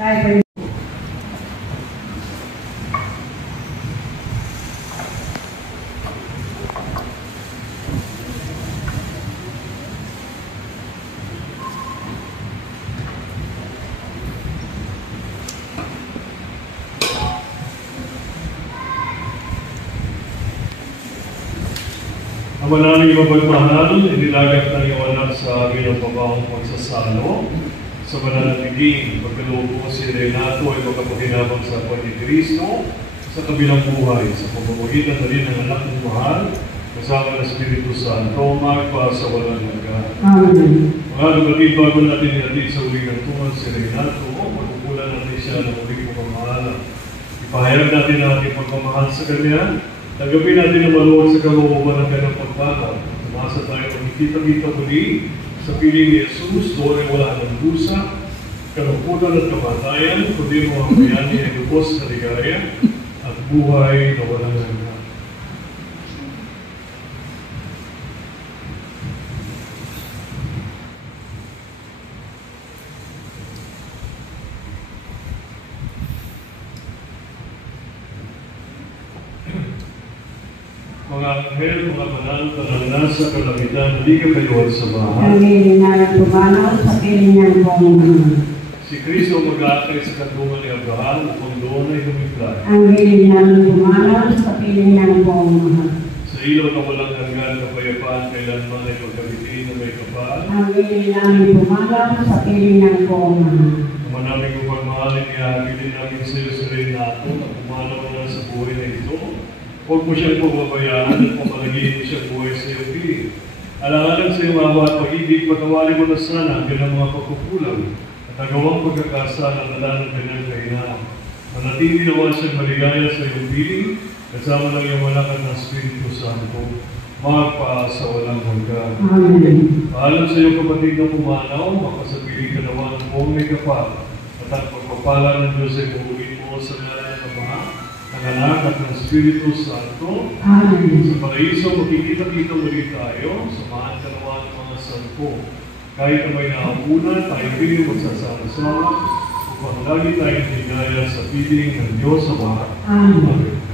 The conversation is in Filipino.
Ang manaming mapagmahal, inilagak ng iyong anak sa amin ang pabawang pagsasalo sa mananatiling pagkaloob ko si Renato ay magkapakinabang sa Pag ni Cristo sa kabilang buhay sa pamamagitan na rin ng anak ng mahal kasama ng Espiritu Santo magpa sa walang hanggan. Amen. Mga kapatid, bago natin ihatid sa uling hantungan si Renato, magkukulan natin siya ng uling pagmamahal. Ipahayag natin ang ating pagmamahal sa Kanya. Tanggapin natin ang maluwag sa kalooban ng kanyang pagpapal. Tumasa tayo magkita-kita muli sa piling ni Jesus, doon ay wala ng lusa, kalungkutan at kamatayan, kundi mga bayani ay lubos na ligaya at buhay na walang hanggan. Mga anghel, mga banal, pananglan sa kalangitan, halika kayo at samahan. Ang na tumanaw sa piling niyang pamamahan. Si Kristo mag-aakay sa kanlungan ni Abraham upang doon ay lumipad. Ang na tumanaw sa piling niyang pamamahan. Sa ilaw na walang hanggan, kapayapaan, kailanman ay pagkabitiin na may kapal. Ang na tumanaw sa piling niyang pamamahan. Naman namin kung pagmahalin, ihahagilin namin sa iyo sa Renato na pumanaw na sa buhay na ito. Huwag mo siyang pababayaan at pamalagiin mo siyang buhay sa iyong piling. Alangalan sa iyong awa at pag-ibig, pagkawali mo na sana ang kanyang mga pagkukulang at nagawang pagkakasala na ng kanyang kahinaan. Manatili naman siyang maligaya sa iyong piling, kasama ng iyong anak at ng Espiritu Santo, magpa sa walang hanggan. Amen. Paalam sa iyong kapatid na pumanaw, makasabihin ka naman ng buong may kapal, at ang pagpapala ng Diyos ay puruin mo sa ngalan ng Ama, ng Anak at ng Espiritu Santo. Amen. Sa paraiso, makikita-kita muli tayo, samahan ka naman ng mga santo. Kahit na may naabunan, tayo rin magsasama-sama upang lagi tayong higaya sa piling ng Diyos Ama. Amen.